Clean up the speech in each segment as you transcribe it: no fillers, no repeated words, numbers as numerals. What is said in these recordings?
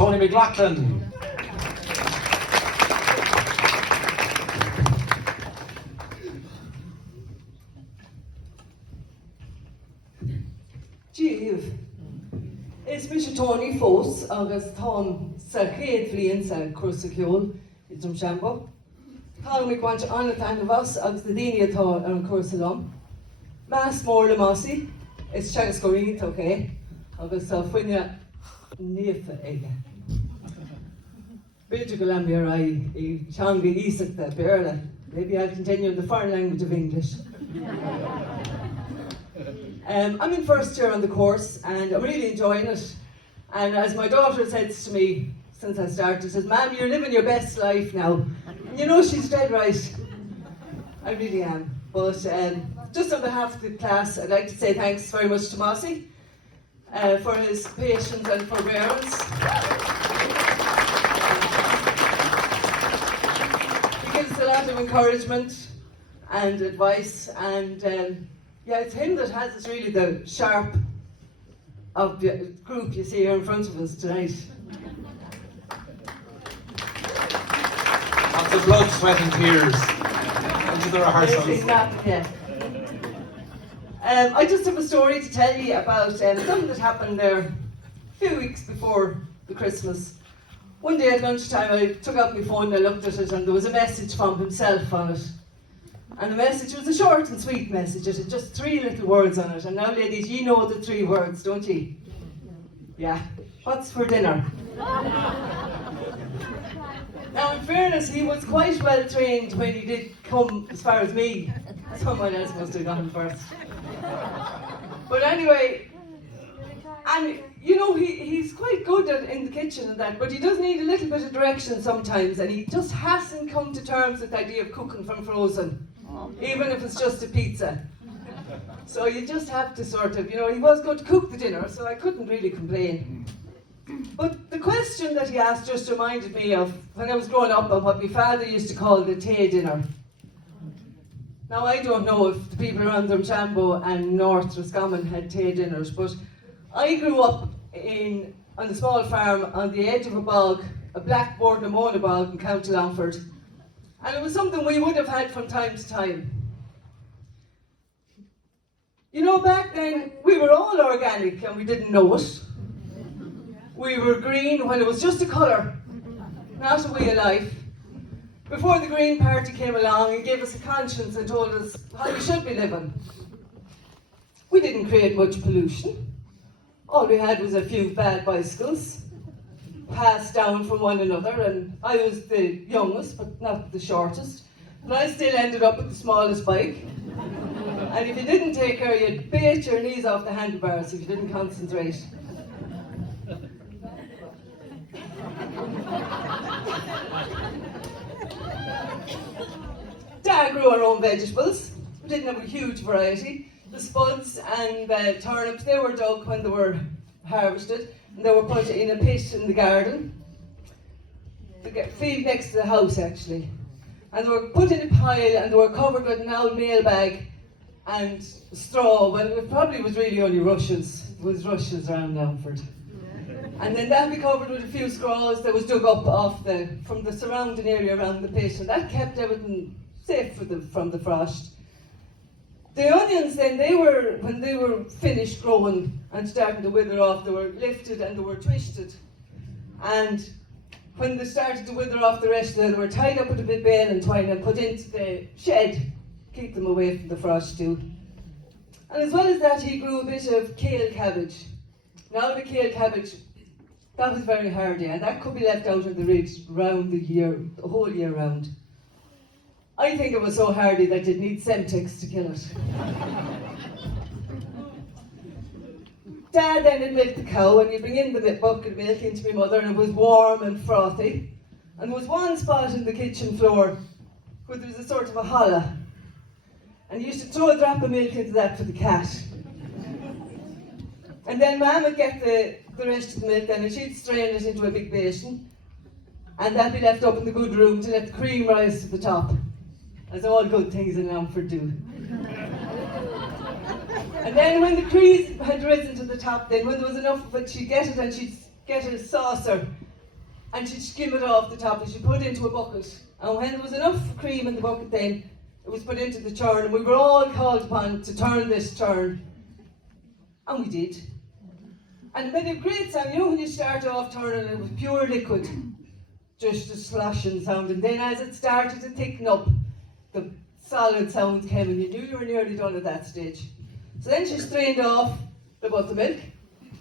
Toni McLoughlin. Díomh. Is mi sé Toni fós agus tám sa chéad bhliain sa cuasa ceol I Drumshanbo. Tá mi ghaint anna an bhas agus na daine atá ar an cuasa lom. Más mór le másí, is Ceol Ó Chroí, okay, agus tá fuine níofa aige. Beidir go lean bear I teanga ísachta bearla. Maybe I'll continue in the foreign language of English. I'm in first year on the course and I'm really enjoying it. And as my daughter says to me since I started, she says, "Ma'am, you're living your best life now." And you know, she's dead right. I really am. But just on behalf of the class, I'd like to say thanks very much to Mossy for his patience and forbearance. He gives a lot of encouragement and advice, and yeah, it's him that has us really the sharp of the group you see here in front of us tonight. Lots of blood, sweat and tears into the rehearsals. Exactly, yeah. I just have a story to tell you about something that happened there a few weeks before the Christmas. One day at lunchtime I took out my phone and I looked at it and there was a message from himself on it. And the message was a short and sweet message. It had just 3 little words on it. And now, ladies, you know the 3 words, don't you? Yeah. What's for dinner? Now, in fairness, he was quite well trained when he did come as far as me. Someone else must have gone first. But anyway, and you know, he's quite good in the kitchen and that, but he does need a little bit of direction sometimes, and he just hasn't come to terms with the idea of cooking from frozen. Even if it's just a pizza. So you just have to sort of, you know, he was going to cook the dinner, so I couldn't really complain. But the question that he asked just reminded me of when I was growing up and what my father used to call the Tae Dinner. Now, I don't know if the people around Drumshanbo and North Roscommon had Tae Dinners, but I grew up on a small farm on the edge of a bog, a blackboard Namona bog in County Longford. And it was something we would have had from time to time. You know, back then, we were all organic and we didn't know it. We were green when it was just a colour, not a way of life. Before the Green Party came along and gave us a conscience and told us how we should be living. We didn't create much pollution. All we had was a few bad bicycles passed down from one another, and I was the youngest but not the shortest, and I still ended up with the smallest bike. And if you didn't take care, you'd bait your knees off the handlebars if you didn't concentrate. Dad grew our own vegetables. We didn't have a huge variety. The spuds and the turnips, they were dug when they were harvested, and they were put in a pit in the garden, the field next to the house actually. And they were put in a pile and they were covered with an old mail bag and straw. Well, it probably was really only rushes. There was rushes around Longford. And then that would be covered with a few straws that was dug up from the surrounding area around the pit, and that kept everything safe from the frost. The onions then, when they were finished growing and starting to wither off, they were lifted and they were twisted. And when they started to wither off the rest of them, they were tied up with a bit of bale and twine and put into the shed, keep them away from the frost too. And as well as that, he grew a bit of kale cabbage. Now the kale cabbage, that was very hardy, and that could be left out in the ridge round the whole year round. I think it was so hardy that you'd need Semtex to kill it. Dad then had milked the cow, and he'd bring in the bucket of milk into my mother, and it was warm and frothy. And there was one spot in the kitchen floor where there was a sort of a hollow. And you used to throw a drop of milk into that for the cat. And then Mum would get the rest of the milk then, and she'd strain it into a big basin. And that'd be left up in the good room to let the cream rise to the top, as all good things in Longford do. And then when the cream had risen to the top, then when there was enough of it, she'd get it and she'd get a saucer and she'd skim it off the top and she'd put it into a bucket. And when there was enough cream in the bucket then, it was put into the churn, and we were all called upon to turn this churn. And we did. And it made a great sound. You know when you start off turning it was pure liquid, just a sloshing sound, and then as it started to thicken up, the solid sounds came and you knew you were nearly done at that stage. So then she strained off the buttermilk,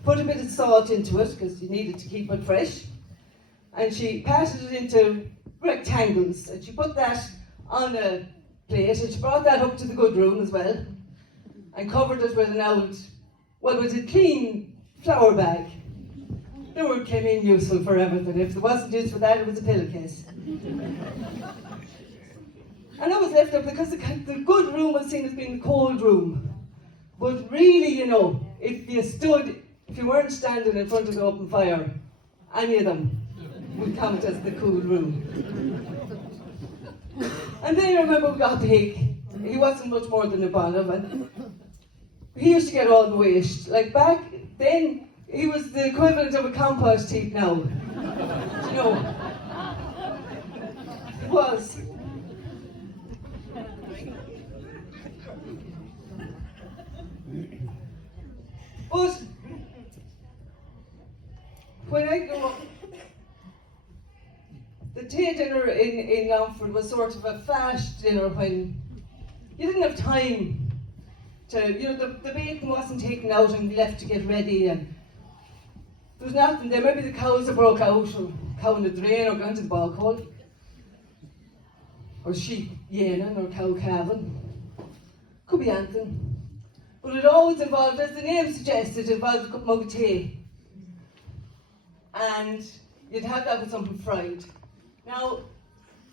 put a bit of salt into it because you needed to keep it fresh, and she patted it into rectangles, and she put that on a plate, and she brought that up to the good room as well, and covered it with an old, well, it was a clean flour bag. The word came in useful for everything. If there wasn't use for that, it was a pillowcase. And that was left up because the good room was seen as being the cold room. But really, you know, if you weren't standing in front of the open fire, any of them would count as the cool room. And then I remember we got Pig. He wasn't much more than a bottom, and he used to get all the waste. Like back then, he was the equivalent of a compost heap now. You know, it was. But when I grew up, the Tae Dinner in Longford was sort of a fast dinner when you didn't have time to, you know, the bacon wasn't taken out and left to get ready, and there was nothing there. Maybe the cows had broke out, or cow in the drain, or gone to the bog hole, or sheep yearning, or cow calving. Could be anything. But it always involved, as the name suggested, it involved a mug of tea. And you'd have that with something fried. Now,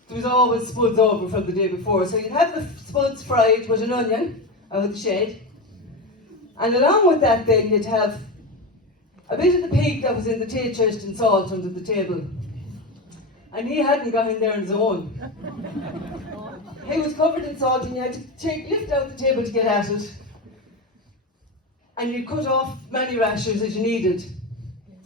there was always spuds over from the day before, so you'd have the spuds fried with an onion out of the shed. And along with that then, you'd have a bit of the pig that was in the tea chest and salt under the table. And he hadn't gone in there on his own. He was covered in salt, and you had to lift out the table to get at it. And you'd cut off many rashers as you needed.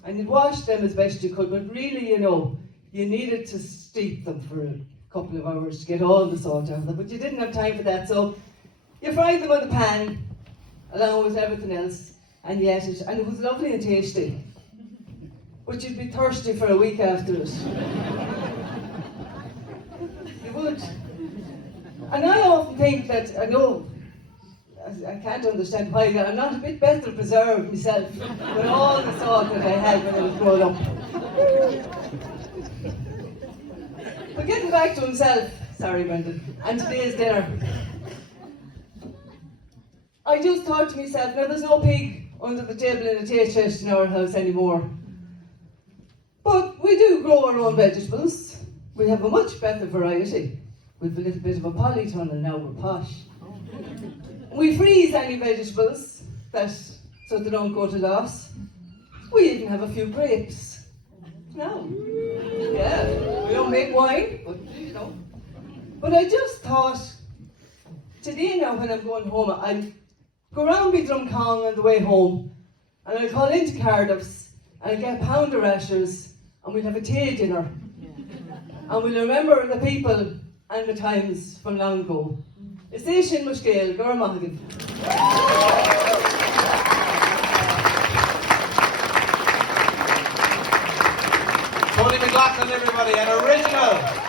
And you'd wash them as best you could, but really, you know, you needed to steep them for a couple of hours to get all the salt out of them, but you didn't have time for that, so you fried them on the pan, along with everything else, and you ate it, and it was lovely and tasty. But you'd be thirsty for a week after it. You would. And I often think that, I know, I can't understand why, I'm not a bit better preserved myself with all the salt that I had when I was growing up. But getting back to himself, sorry Brendan, and today's dinner. I just thought to myself, now there's no pig under the table in a tea chest in our house anymore. But we do grow our own vegetables. We have a much better variety. We've a little bit of a polytunnel now, we're posh. We freeze any vegetables so they don't go to loss. We even have a few grapes. No. Yeah, we don't make wine, but you know. But I just thought, today now when I'm going home, I'll go round by Drumcong on the way home, and I'll call into Cardiff's, and I'll get a pound of rashers, and we'll have a Tae Dinner. And we'll remember the people and the times from long ago. Is this Ceol Ó Chroí, Gura Mahagan? Toni McLoughlin, everybody, an original.